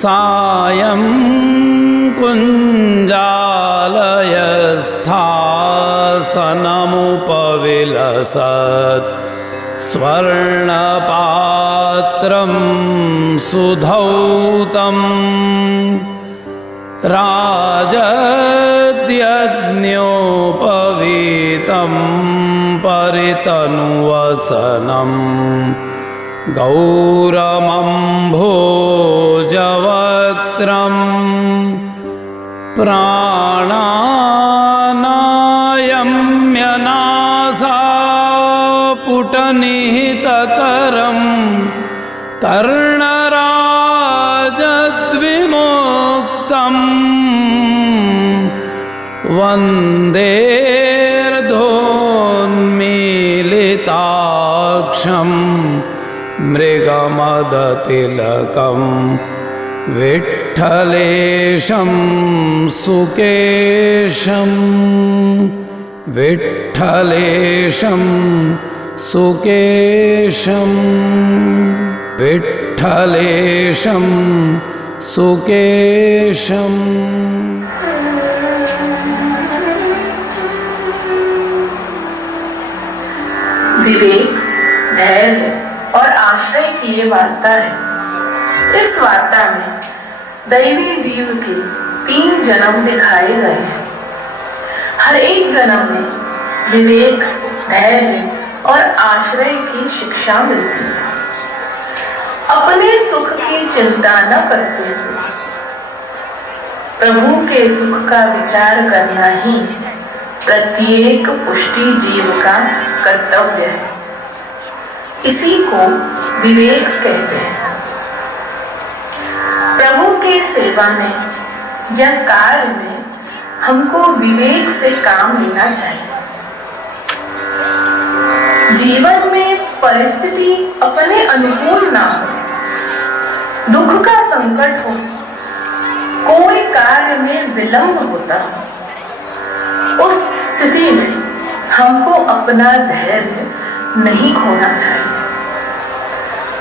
सायं कुञ्जालयस्थासनमुपविलसत् स्वर्णपात्रं सुधौतं राजद्यज्ञोपवीतं परितनुवसनं गौरमम्भोजवक्त्रं प्राणानायम्यनासापुटनिहितकरं कर्णराजद्विमुक्तं वन्देर्धोन्मीलिताक्षं मृगमदतिलकं विठ्ठलेशं सुकेशं विठ्ठलेशं सुकेशं विठ्ठलेशं सुकेशं। विवेक, धैर्य और आश्रय की ये वार्ता है। इस वार्ता में दैवी जीव के 3 जन्म दिखाए गए हैं। हर एक जन्म में विवेक, धैर्य और आश्रय की शिक्षा मिलती है। अपने सुख की चिंता न करते हुए प्रभु के सुख का विचार करना ही प्रत्येक पुष्टि जीव का कर्तव्य है। इसी को विवेक कहते हैं। प्रभु के सेवा में या कार्य में हमको विवेक से काम लेना चाहिए। जीवन में परिस्थिति अपने अनुकूल ना हो, दुख का संकट हो, कोई कार्य में विलंब होता हो, उस स्थिति में हमको अपना धैर्य नहीं खोना चाहिए।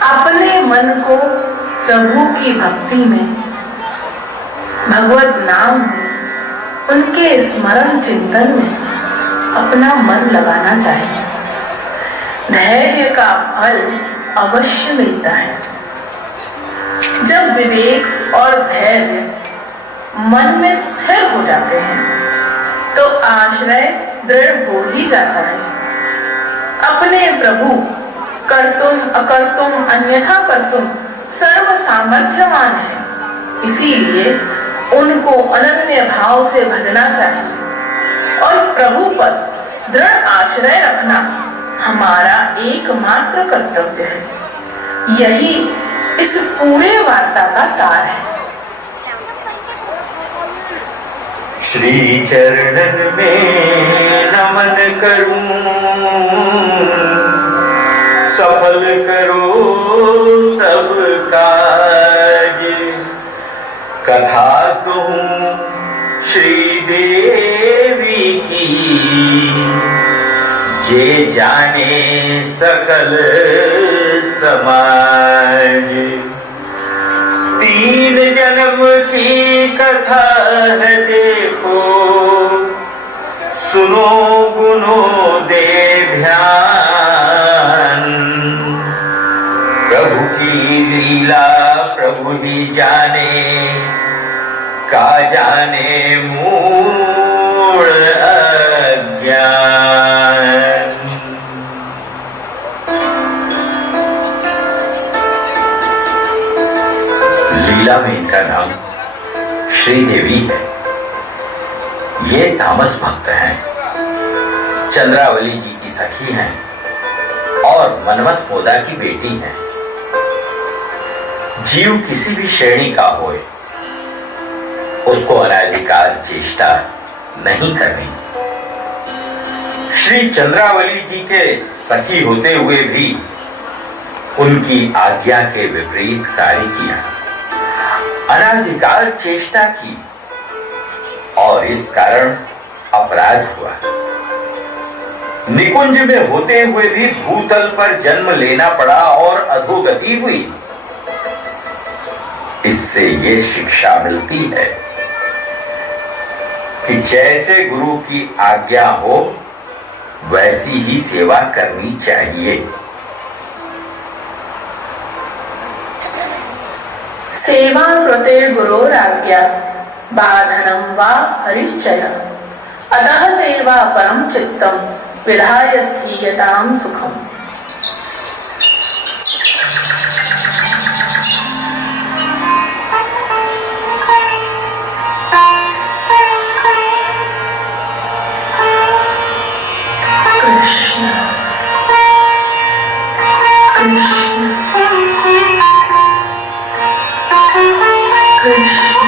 अपने मन को प्रभु की भक्ति में, भगवत नाम में, उनके स्मरण चिंतन में अपना मन लगाना चाहिए। धैर्य का फल अवश्य मिलता है। जब विवेक और धैर्य मन में स्थिर हो जाते हैं तो आश्रय दृढ़ हो ही जाता है। अपने प्रभु कर्तुम अकर्तुम अन्यथा कर्तुम सर्व सामर्थ्यवान है, इसीलिए उनको अनन्य भाव से भजना चाहिए और प्रभु पर दृढ़ आश्रय रखना हमारा एकमात्र कर्तव्य है। यही इस पूरे वार्ता का सार है। श्री चरणन में नमन करूं, सफल करो सब काज। कथा कहूं श्री देवी की, जे जाने सकल समाज। 3 जन्म की कथा है देखो, सुनो गुनो दे ध्यान। प्रभु की लीला प्रभु ही जाने, का जाने मूल अज्ञान। लीला में इनका नाम श्रीदेवी है। ये तामस भक्त हैं, चंद्रावली जी की सखी हैं और मनमथ मोदा की बेटी हैं। जीव किसी भी श्रेणी का होए, उसको अनाधिकार चेष्टा नहीं करनी। श्री चंद्रावली जी के सखी होते हुए भी उनकी आज्ञा के विपरीत कार्य किया, अनाधिकार चेष्टा की और इस कारण अपराध हुआ। निकुंज में होते हुए भी भूतल पर जन्म लेना पड़ा और अधोगति हुई। इससे ये शिक्षा मिलती है कि जैसे गुरु की आज्ञा हो वैसी ही सेवा करनी चाहिए। सेवा कृते गुरोराज्ञा बाधनं वा हरिश्चय अतः सेवा परम चित्तम विधाय स्थीयताम सुखम। कृष्ण कृष्ण कृष्ण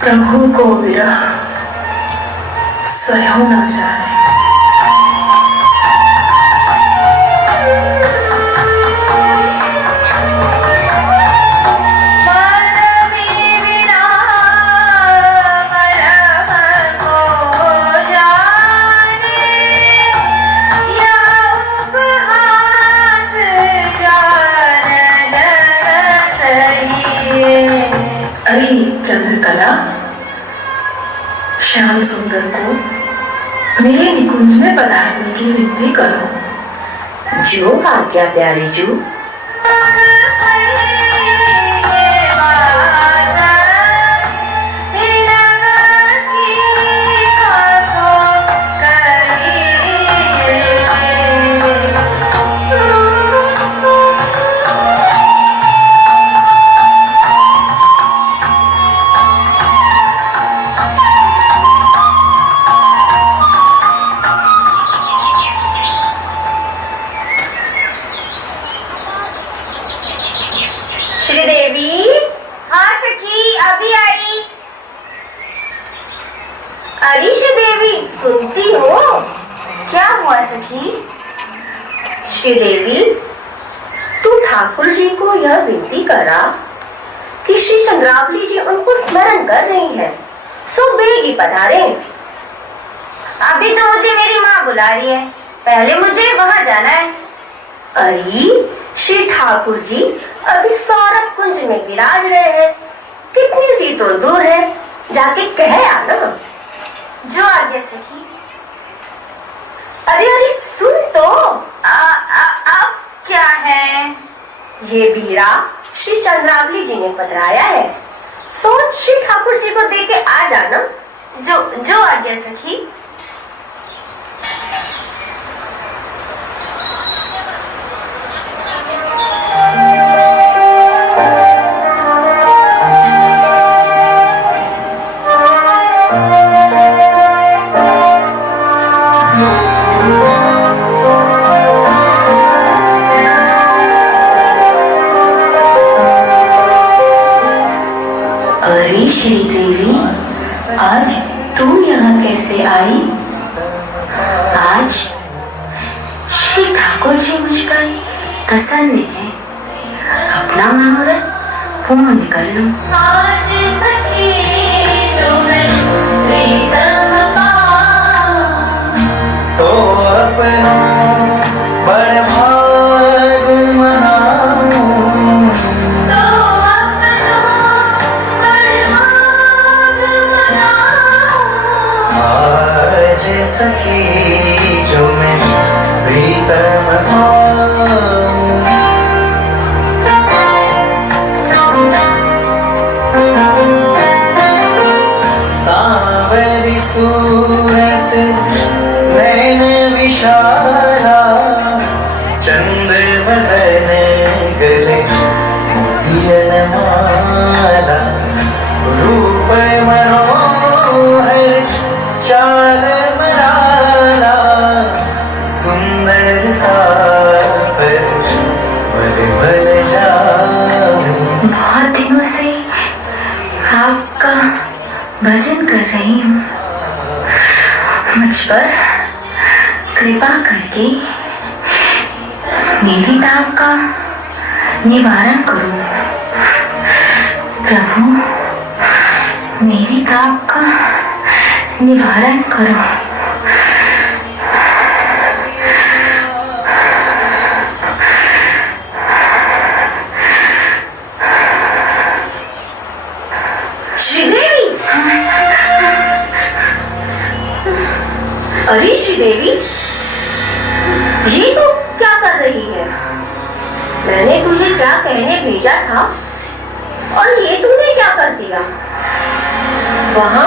प्रभु को विरह सहयो न जाए। अरे चंद्रकला, श्याम सुंदर को मेरे निकुंज में पधारने की विनती करो। जो आज्ञा प्यारे जू। श्रीदेवी, हाँ सखी अभी आई। अरे श्रीदेवी सुनती हो? क्या हुआ सखी? श्रीदेवी, तू ठाकुर जी को यह विनती करा कि श्री चंद्रावली जी उनको स्मरण कर रही हैं, सो बेगी पधारे। अभी तो मुझे मेरी माँ बुला रही है, पहले मुझे वहां जाना है। अरे श्री ठाकुर जी अभी सौरभ कुंज में विराज रहे हैं, कितनी सी तो दूर है, जाके कह आना। जो आज्ञा सखी। अरे अरे सुन तो। अब क्या है? ये बीड़ा श्री चंद्रावली जी ने पधराया है, सो श्री ठाकुर जी को दे के आ जाना। जो आज्ञा सखी। अरे श्रीदेवी, आज तुम यहाँ कैसे आई? आज श्री ठाकुर जी मुझ पर प्रसन्न है, अपना मनोरथ पूर्ण कर लो। आज सखी जो मैं प्रीतम तो अपना बड़े भाग मनाऊं, तो अपना बड़ भाग मनाऊं। आज सखी जो मैं प्रीतम पाऊं, आपका भजन कर रही हूँ। मुझ पर कृपा करके मेरी ताप का निवारण करो प्रभु, मेरी ताप का निवारण करो। अरे श्रीदेवी, ये तो क्या कर रही है? मैंने तुझे क्या कहने भेजा था और ये तूने क्या कर दिया? वहां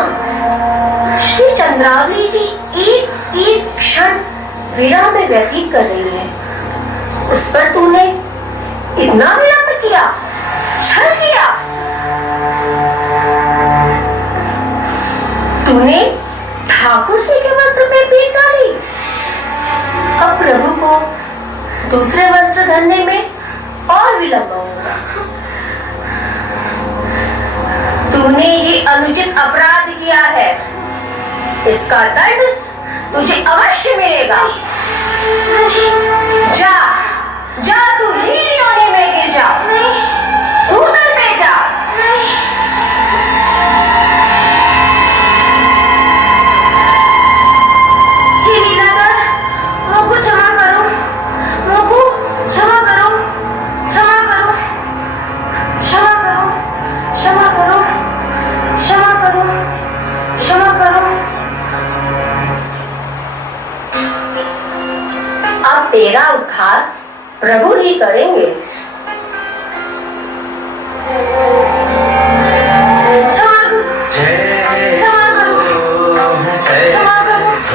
श्री चंद्रावली जी एक एक क्षण विरह में व्यतीत कर रही है, उस पर तूने इतना विलंब किया, छल किया। तूने ठाकुर जी के वस्त्र में पीट डाली। अब प्रभु को दूसरे वस्त्र धरने में और विलंब होगा। तूने ये अनुचित अपराध किया है, इसका दंड तुझे अवश्य मिलेगा। जा जा, तू नील योनि में गिर जा, भूतल में जा। क्षमा करो मोगू, क्षमा करो, क्षमा करो, क्षमा करो, क्षमा करो, क्षमा करो, क्षमा करो। अब तेरा उद्धार प्रभु ही करेंगे। क्षमा करो, क्षमा करो, क्षमा करो, क्षमा करो।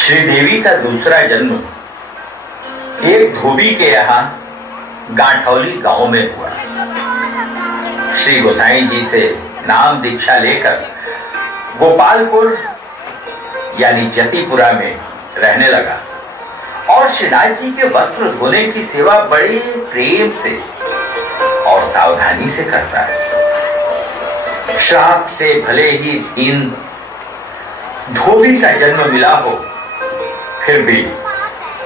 श्रीदेवी का दूसरा जन्म एक धोबी के यहाँ गांठौली गांव में हुआ। श्री गोसाई जी से नाम दीक्षा लेकर गोपालपुर यानी जतिपुरा में रहने लगा और श्रीनाथ जी के वस्त्र धोने की सेवा बड़े प्रेम से और सावधानी से करता है। श्राप से भले ही दीन धोबी का जन्म मिला हो, फिर भी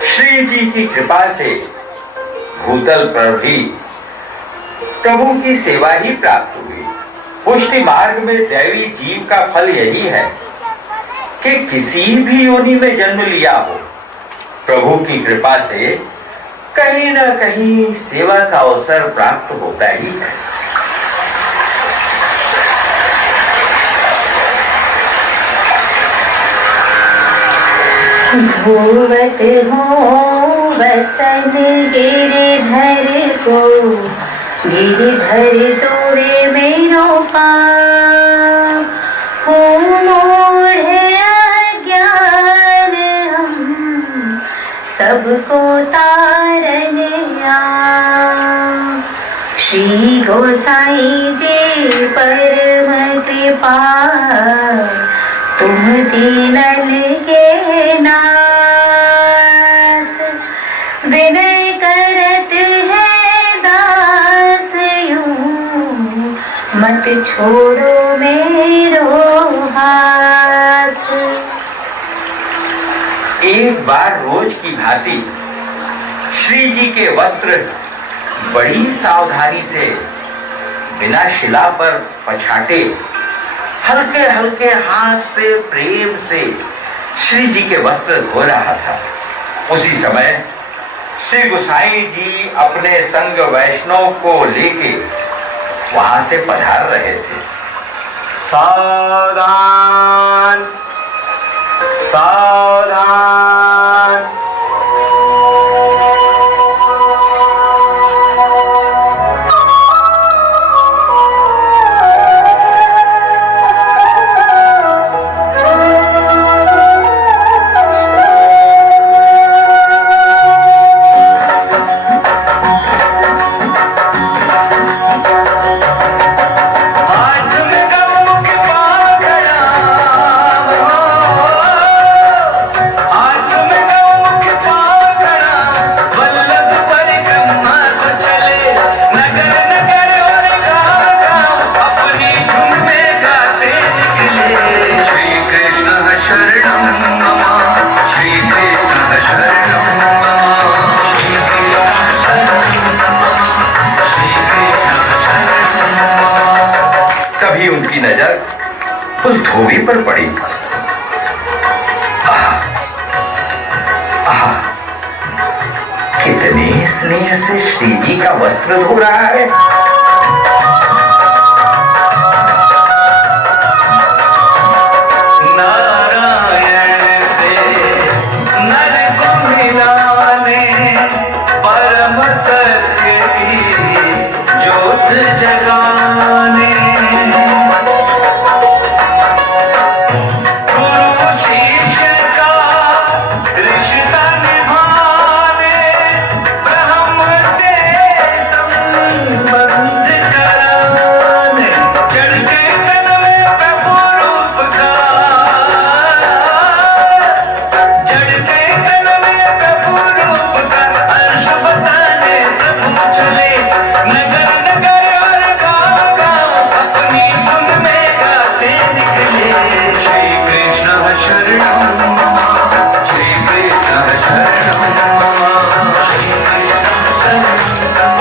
श्री जी की कृपा से भूतल पर भी प्रभु की सेवा ही प्राप्त हुई। पुष्टि मार्ग में दैवी जीव का फल यही है कि किसी भी योनि में जन्म लिया हो, प्रभु की कृपा से कहीं न कहीं सेवा का अवसर प्राप्त होता ही है। धोवत हो वसन गिरिधर को, गिरिधर तोड़े मेरो पाप। हो मोढ़े अज्ञान हम सबको तारन आप। श्री गोसाई जी परम कृपा, तुम दीनन के नाथ। विनय करत है दास यूं, मत छोड़ो मेरो हाथ। एक बार रोज की भांति श्री जी के वस्त्र बड़ी सावधानी से बिना शिला पर पछाटे हल्के हल्के हाथ से प्रेम से श्री जी के वस्त्र धो रहा था। उसी समय श्री गोसाई जी अपने संग वैष्णव को लेके वहां से पधार रहे थे। सावधान सावधान, स्नेह से श्री जी का वस्त्र धो रहा है। नारायण से नर को मिलाने परम सत्य की ज्योत जगाने गुरु शिष्य का रिश्ता निभाने ब्रह्म से संबंध कराने जड़ चेतन में प्रभु रूप का जड़ चेतन में प्रभु रूप का अंश बताने प्रभु चले नगर नगर और गाँव गाँव अपनी धुन में गाते निकले। श्री कृष्ण शरणम श्री कृष्ण शरणम श्री कृष्ण शरणम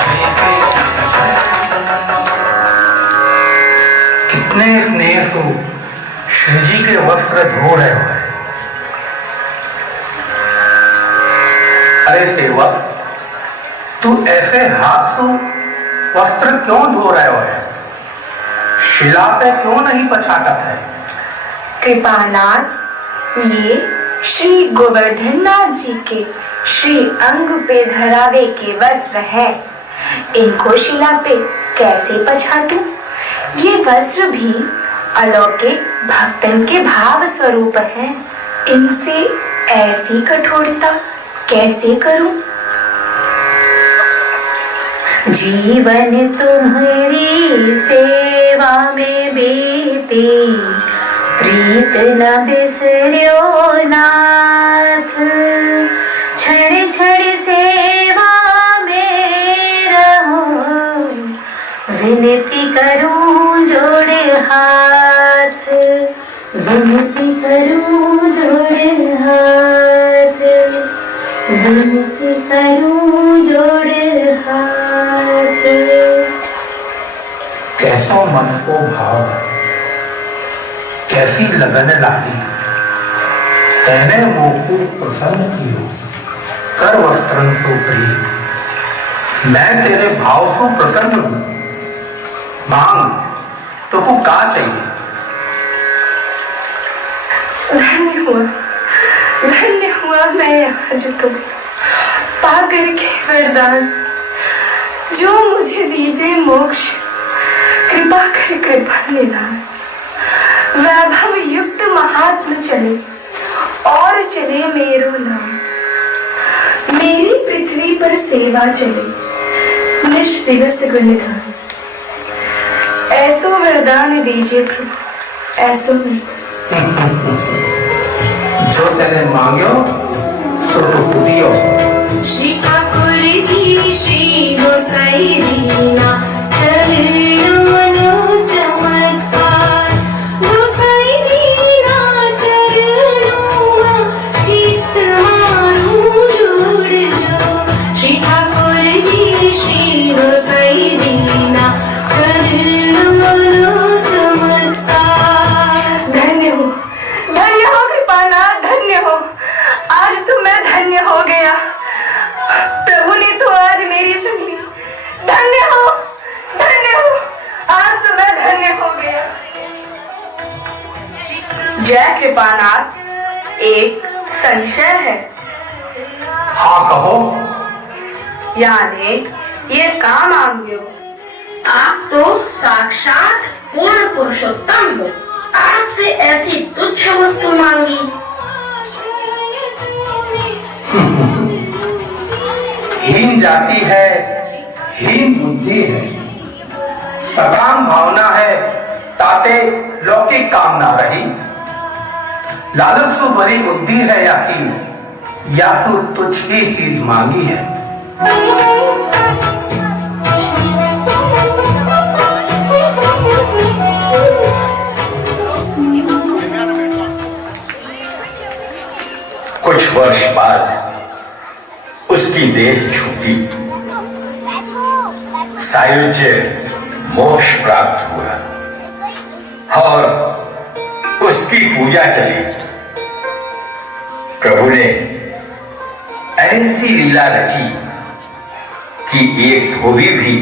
श्री कृष्ण शरणम। कितने स्नेह से श्री जी के वस्त्र धो रहे हो। अरे सेवक, तू ऐसे हाथ से वस्त्र क्यों धो रहे हो? शिला पे क्यों नहीं पछाटत है? कृपानाथ, ये श्री गोवर्धन नाथ जी के श्री अंग पे धरावे के वस्त्र है। इनको शिला पे कैसे पछाटूं? ये वस्त्र भी अलौकिक भक्तन के भाव स्वरूप हैं। इनसे ऐसी कठोरता कैसे करूं? जीवन तुम्हारी सेवा में बीती, प्रीत न बिसर्यो नाथ। क्षण क्षण सेवा में रहूं, विनती करूं जोड़े हाथ। विनती करूं जोड़े हाथ। विनती करूं जोड़े हाथ। कैसो मन को भाव, कैसी लगन लागी, तेने मोह को प्रसन्न कियो, कर वस्त्रन सो प्रीत। मैं तेरे भाव से प्रसन्न हूं। मांग, तो को का चाहिए? धन्य हुआ मैं आज तुम पाकर के वरदान, जो मुझे दीजिए मोक्ष, कृपा कर कृपा निदान। वैभव युक्त महात्म चले और चले मेरो नाम, मेरी पृथ्वी पर सेवा चले निश दिवस गुणगान। ऐसो वरदान दीजिए प्रभु, ऐसो जो तेने मांग्यो सो तो दियो। श्री ठाकुर जी श्री गोसाई जी ना चरणों चमत्कार। गोसाई जी ना चरणों चित मारू जोड़ जो। श्री ठाकुर जी श्री गोसाई जी ना चरणों चमत्कार। धन्य हो कृपानाथ, धन्य हो। आज तो मैं धन्य हो गया। प्रभु ने तो आज मेरी सुन ली। धन्य हो, आज तो मैं धन्य हो गया। जय कृपानाथ, एक संशय है। हाँ कहो। यानी ये काम मांगियो। आप तो साक्षात पूर्ण पुरुषोत्तम हो, आपसे ऐसी तुच्छ वस्तु मांगी। हीन जाति है, हीन बुद्धि है, सकाम भावना है, ताते लौकिक कामना रही। लालच सु बड़ी बुद्धि है या की, या सु तुच्छ ही चीज मांगी है। कुछ वर्ष बाद उसकी देह छूटी, सायुज्य मोक्ष प्राप्त हुआ और उसकी पूजा चली। प्रभु ने ऐसी लीला रची कि एक धोबी भी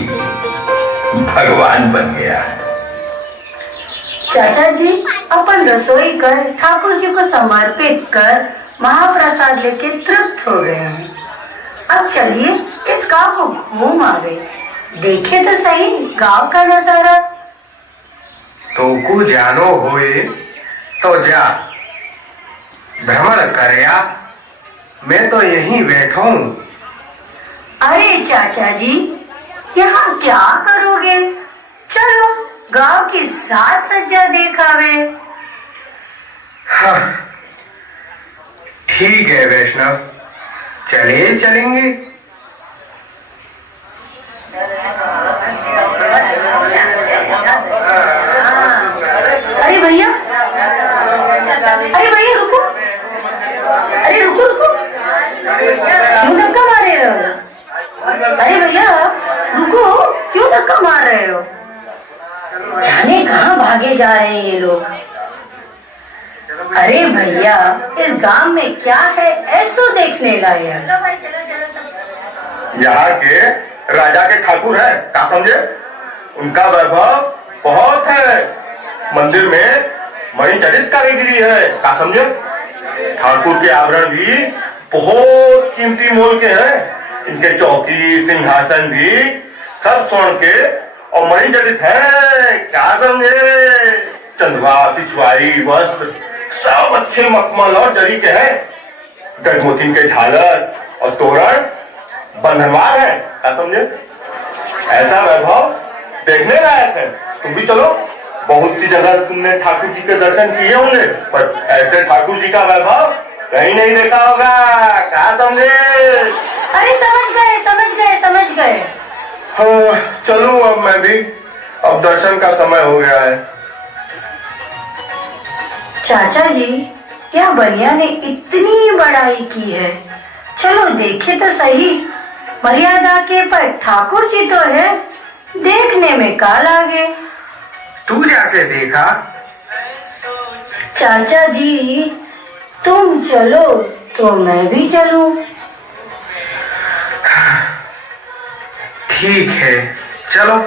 भगवान बन गया है। चाचा जी, अपन रसोई कर ठाकुर जी को समर्पित कर महाप्रसाद लेके तृप्त हो गए हैं। अब चलिए इस गांव को घूम आवे, देखे तो सही गांव का नजारा। तो को जानो होए तो जा, भ्रमण करया, मैं तो यहीं बैठा हूँ। अरे चाचा जी, यहाँ क्या करोगे? चलो गांव की साज सज्जा देखावे। हाँ, ठीक है वैष्णव, चले चलेंगे। अरे भैया, अरे भैया रुको, अरे रुको रुको, क्यों धक्का मारे रहे हो? अरे भैया रुको, क्यों धक्का मार रहे हो? जाने कहाँ भागे जा रहे हैं ये लोग। अरे भैया, इस गांव में क्या है ऐसो देखने लायक? यहाँ के राजा के ठाकुर है, क्या समझे? उनका वैभव बहुत है। मंदिर में मणिचरित कारीगरी है, क्या समझे? ठाकुर के आभरण भी बहुत कीमती मोल के हैं। इनके चौकी सिंहासन भी सब स्वर्ण के और मणिचरित है, क्या समझे? चंदवा पिछवाई वस्त्र सब अच्छे मखमल और जरी के हैं। गजमोतीन के झालर और तोरण बंधनवार है, क्या समझे? ऐसा वैभव देखने लायक है। तुम भी चलो, बहुत सी जगह तुमने ठाकुर जी के दर्शन किए होंगे, पर ऐसे ठाकुर जी का वैभव कहीं नहीं देखा होगा, क्या समझे? अरे समझ गए समझ गए समझ गए। हाँ, चलूं अब मैं भी, अब दर्शन का समय हो गया है। चाचा जी, क्या बनिया ने इतनी बड़ाई की है, चलो देखे तो सही। मर्यादा के पर ठाकुर जी तो है, देखने में का लागे। तू जाके देखा। चाचा जी, तुम चलो तो मैं भी चलूं। ठीक है, चलो।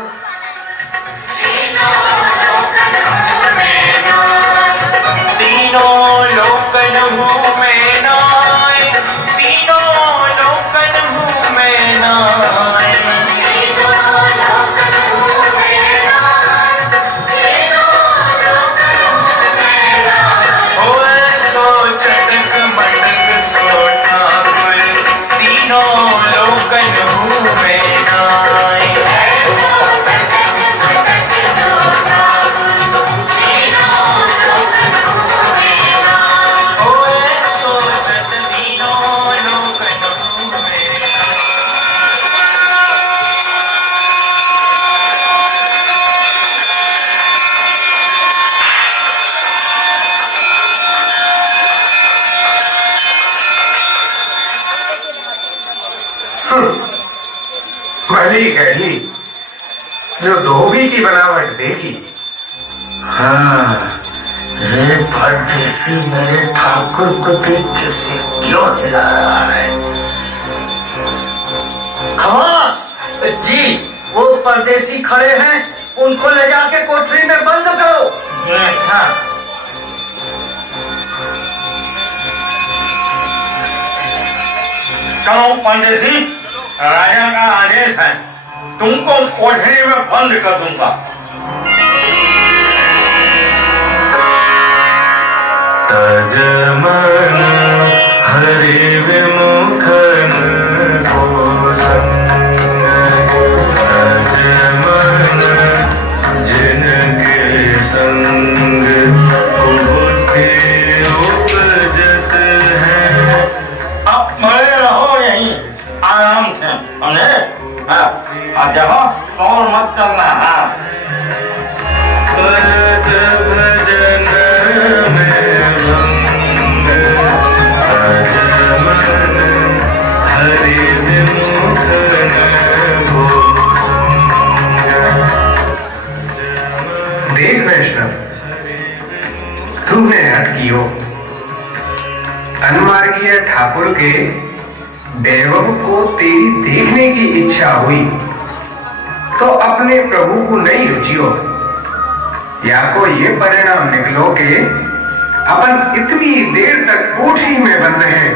तीनों लोकन हूँ मैं नाय, तीनों लोकन हूँ मैं नाय, ओए सो चटक मटक सो ठाकुर, तीनों लोकन हूँ मैं नाय। भली गली जो धोबी की बनावट देखी। हाँ, ये परदेसी मेरे ठाकुर को देख के सिर क्यों हिला रहा है? खास जी, वो परदेसी खड़े हैं, उनको ले जाके कोठरी में बंद करो। कहो परदेसी, राजा का आदेश है, तुमको कोठरी में बंद कर दूंगा। तजमन हरि विमुखन को संग, तजमन जिनके संग बुद्धि उपजत है। अब मरे रहो यहीं आराम से, समझे? अब देखो, शोर मत करना। करत भजन में भंग, तजमन हरि विमुखन को संग। देख वैष्णव, तूने हट की हो। अनमार्गीय ठाकुर के देवों को तेरी देखने की इच्छा हुई तो अपने प्रभु को नहीं रुचियो, या को ये परिणाम निकलो कि अपन इतनी देर तक कोठरी में बंद हैं।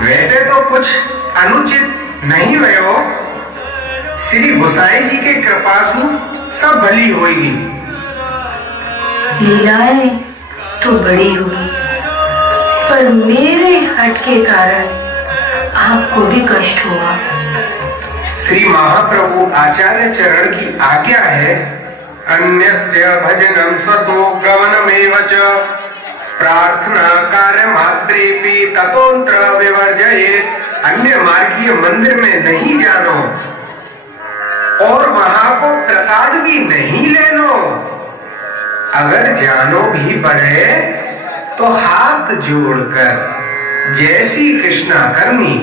वैसे तो कुछ अनुचित नहीं हुए हो, श्री गोसाई जी के कृपा से सब भली होगी। लीलाएं तो बड़ी हुई, पर मेरे हट के कारण आपको भी कष्ट हुआ। श्री महाप्रभु आचार्य चरण की आज्ञा है, अन्यस्य भजनम स्वतो गमनमेव च प्रार्थना कार्य मात्रेपि ततोऽन्त्र विवर्जयेत्। अन्य मार्गीय मंदिर में नहीं जानो और वहां को प्रसाद भी नहीं लेनो। अगर जानो भी पड़े तो हाथ जोड़कर जय श्री कृष्णा करनी।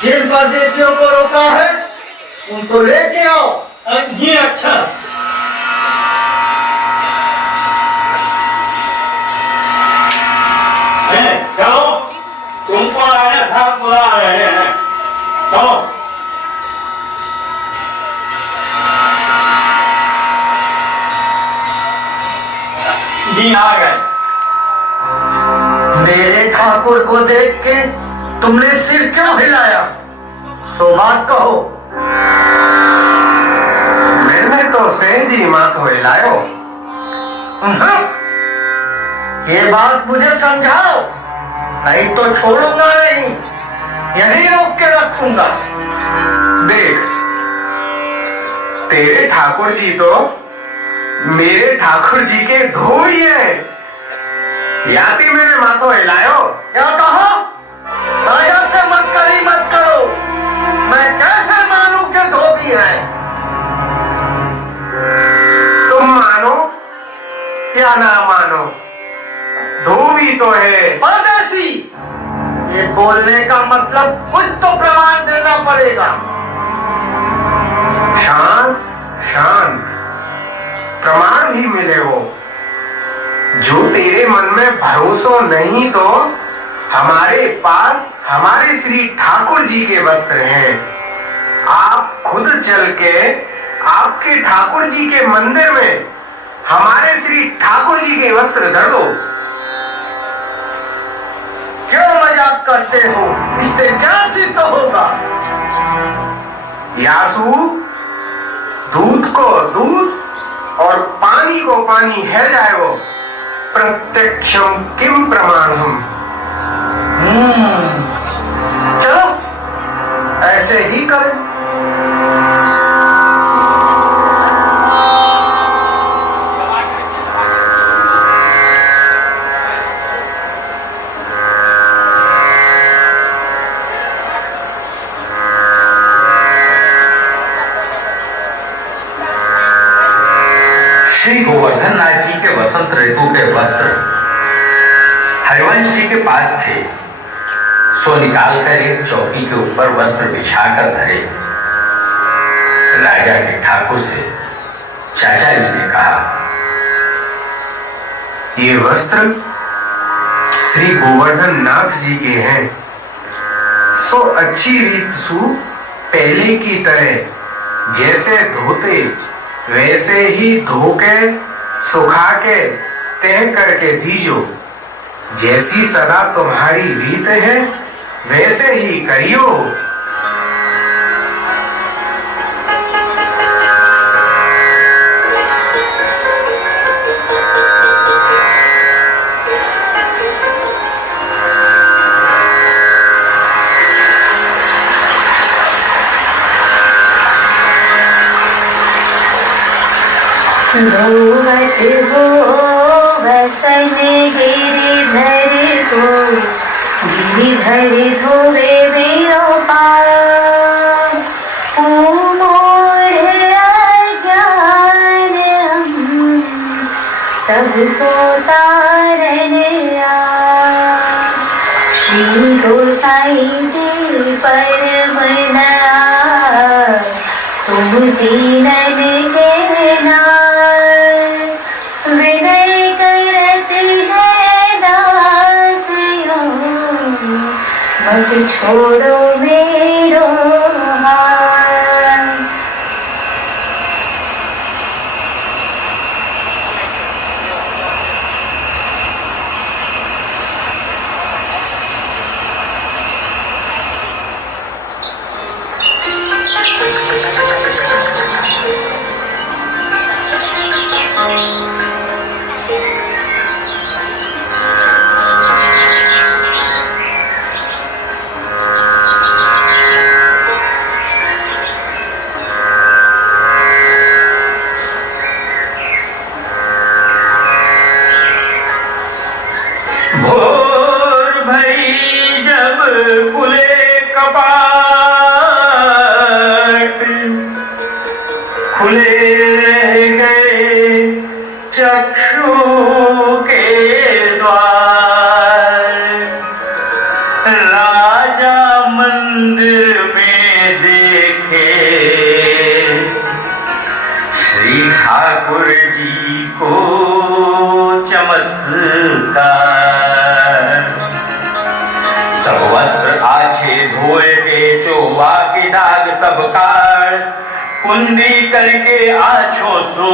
जिन परदेशियों को रोका है उनको लेके आओ। जी अच्छा। चलो, तुमको आया था, बुला रहे हैं। चलो। जी आ गए। मेरे ठाकुर को देख के तुमने सिर क्यों हिलाया? सो बात कहो। मैंने तो सहज ही माथो हिलायो। ये बात मुझे समझाओ, नहीं तो छोड़ूंगा नहीं, यहीं रोक के रखूंगा। देख, तेरे ठाकुर जी तो मेरे ठाकुर जी के धोई है। याती मैंने माथो हिलायो। क्या कहा? राजा से मस्करी मत करो। मैं कैसे मानूं कि धोबी है? तुम मानो या ना मानो, धोबी तो है। परदेसी, ये बोलने का मतलब कुछ तो प्रमाण देना पड़ेगा। शांत शांत, प्रमाण भी मिले हो। जो तेरे मन में भरोसा नहीं तो हमारे पास हमारे श्री ठाकुर जी के वस्त्र हैं। आप खुद चल के आपके ठाकुर जी के मंदिर में हमारे श्री ठाकुर जी के वस्त्र धर दो। क्यों मजाक करते हो? इससे क्या सिद्ध होगा? यासु, दूध को दूध और पानी को पानी है जाएगो, प्रत्यक्षम किम प्रमाणम। चलो ऐसे ही करें। श्री गोवर्धन नाथ जी के वसंत ऋतु के वस्त्र हरिवंश जी के पास थे, सो निकालकर एक चौकी के ऊपर वस्त्र बिछाकर धरे। राजा के ठाकुर से चाचा जी ने कहा, ये वस्त्र श्री गोवर्धन नाथ जी के हैं, सो अच्छी रीत सु पहले की तरह जैसे धोते वैसे ही धो के सुखा के तह करके दीजो। जैसी सदा तुम्हारी रीत है वैसे ही करियो। धोवत हो वसन गिरिधर को, गिरिधर धोवे मेरो पाँव। मोड़ दीनन के नाल विनय करत है दासियों, मत छोड़ो मेरो हाथ। भोर भई जब खुले कपाट, खुले रह गए चक्षु के द्वार। राजा मंदिर में देखे श्री ठाकुर जी को चमत्कार। सब वस्त्र आछे धोए के चोवा के दाग सब काढ़, कुंडी करके आछो सो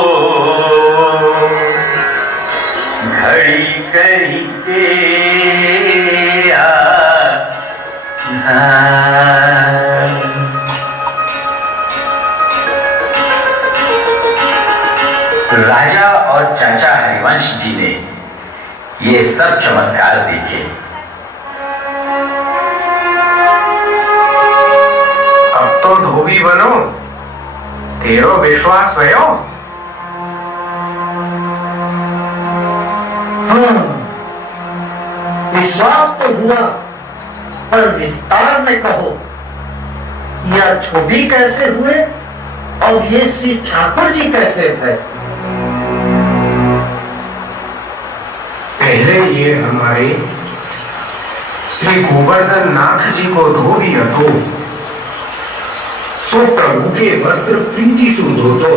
घड़ी करी के राजा और चाचा हरिवंश जी ने ये सब चमत्कार देखे। अब तो धोबी बनो, तेरो विश्वास भयो। विश्वास तो हुआ, पर विस्तार में कहो, यह धोबी कैसे हुए और ये श्री ठाकुर जी कैसे हुए? पहले ये हमारे श्री गोवर्धन नाथ जी को धोबी हतो, सो प्रभु के वस्त्र प्रीति सुधो तो।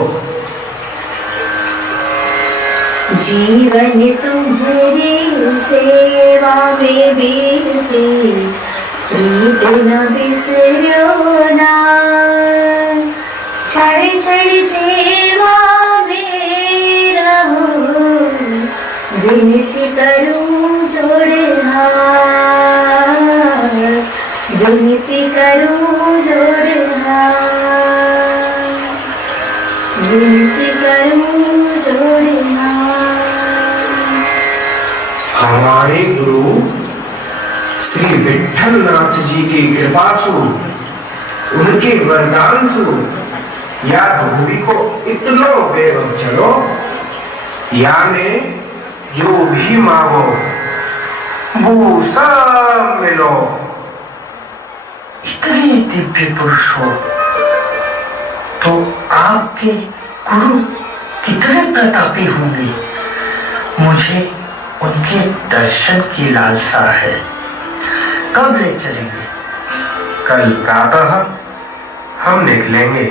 जीवन तुम्हारी सेवा में बीते, प्रीत न बिसरो ना। क्षण क्षण सेवा में रहो, विनती करूं जोड़े हाथ, विनती करूं जोड़े हाथ, विनती करूं जोड़े हाथ। हमारे गुरु श्री विठल नाथ जी की कृपा सु, उनके वरदान सु, या धोबी को इतना बेवक चलो, याने जो भी मांगो वो सब मिलो। इतने दिव्य पुरुष हो तो आपके गुरु कितने प्रतापी होंगे। मुझे उनके दर्शन की लालसा है। कब ले चलेंगे? कल प्रातः हम निकलेंगे।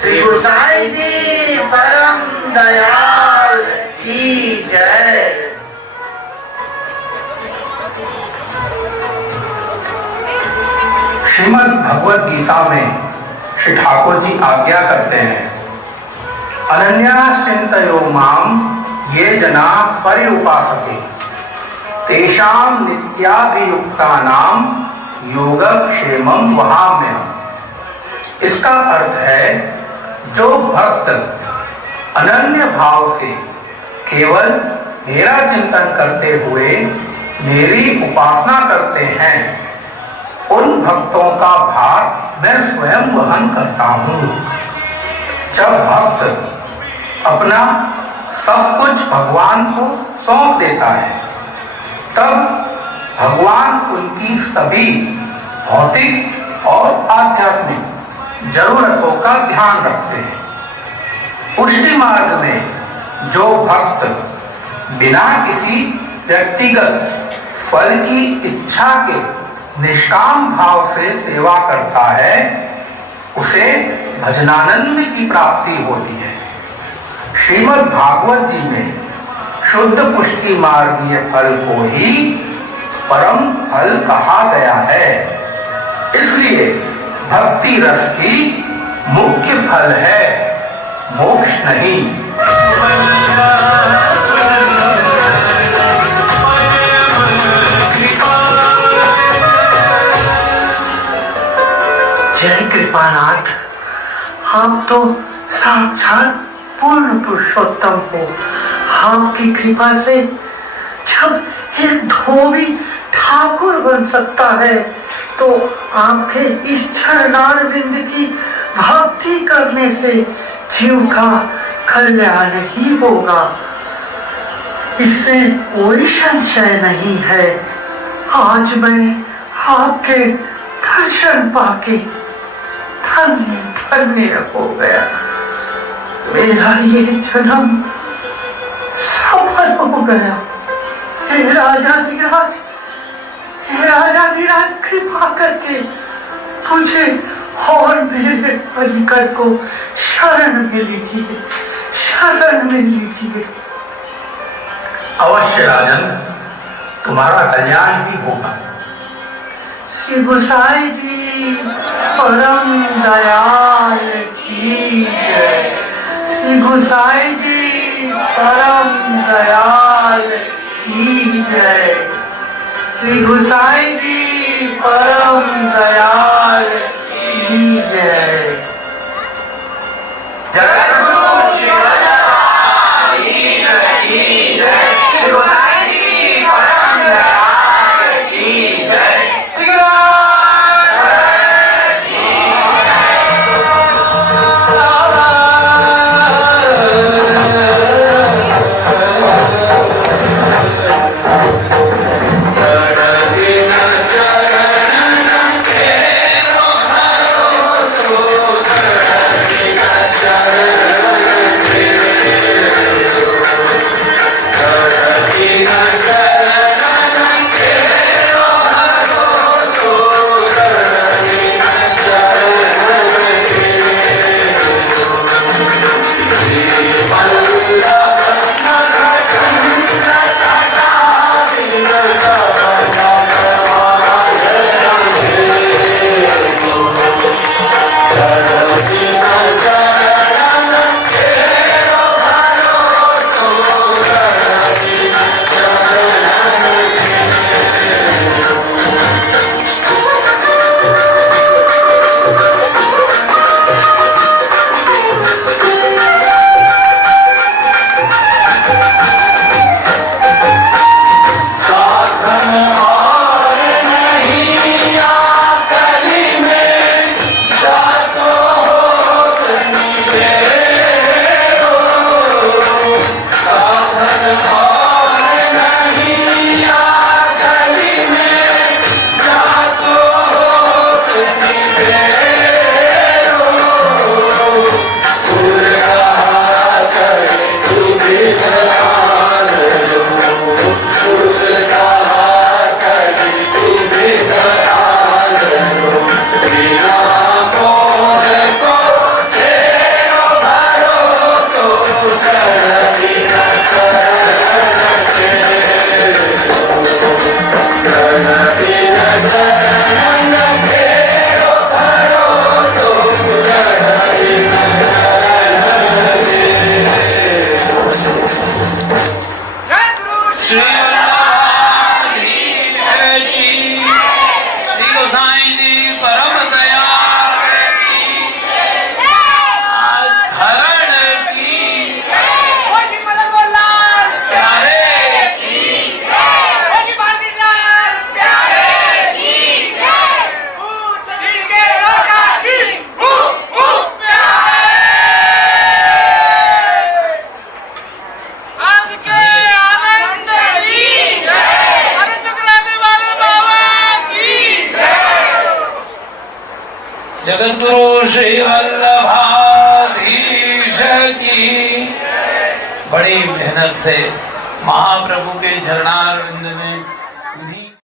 श्री गोसाई जी परम दयाल की जय। श्रीमद् भगवद गीता में श्री ठाकुर जी आज्ञा करते हैं, अनन्या चिंतयो माम ये जना पर्युपासते तेषां नित्याभियुक्तानां योगक्षेमं वहाम्यहम्। इसका अर्थ है, जो भक्त अनन्य भाव से केवल मेरा चिंतन करते हुए मेरी उपासना करते हैं, उन भक्तों का भार मैं स्वयं वहन करता हूँ। जब भक्त अपना सब कुछ भगवान को सौंप देता है, तब भगवान उनकी सभी भौतिक और आध्यात्मिक जरूरतों का ध्यान रखते हैं। पुष्टि मार्ग में जो भक्त बिना किसी व्यक्तिगत फल की इच्छा के निष्काम भाव से सेवा करता है, उसे भजनानंद की प्राप्ति होती है। श्रीमद् भागवत जी में शुद्ध पुष्टि मार्गीय फल को ही परम फल कहा गया है। इसलिए भक्ति रस की मुख्य फल है, मोक्ष नहीं। जय कृपानाथ, आप तो साक्षात पूर्ण पुरुषोत्तम हो। आपकी कृपा से जब एक धोबी ठाकुर बन सकता है, तो आपके इस चरणारविंद की भक्ति करने से जीव का कल्याण ही होगा, इससे कोई संशय नहीं है। आज मैं आपके दर्शन पाके धन्य धन्य हो गया। मेरा ये जन्म सफल हो गया। हे राजाधिराज, हे राजाधिराज, कृपा करके मुझे और मेरे परिकर को शरण में लीजिए, शरण में लीजिए। अवश्य राजन, तुम्हारा कल्याण ही होगा। श्री गोसाई जी परम दयाल की जय। श्री गोसाई जी परम दयाल की जय। श्री गोसाई जी परम दयाल की जय। जय गुरु शिवाजी की जय। श्री गोसाई जी परम दयाल की जय। चरण के भरोसो की। बड़ी मेहनत से महाप्रभु के चरणारविंद में उन्हीं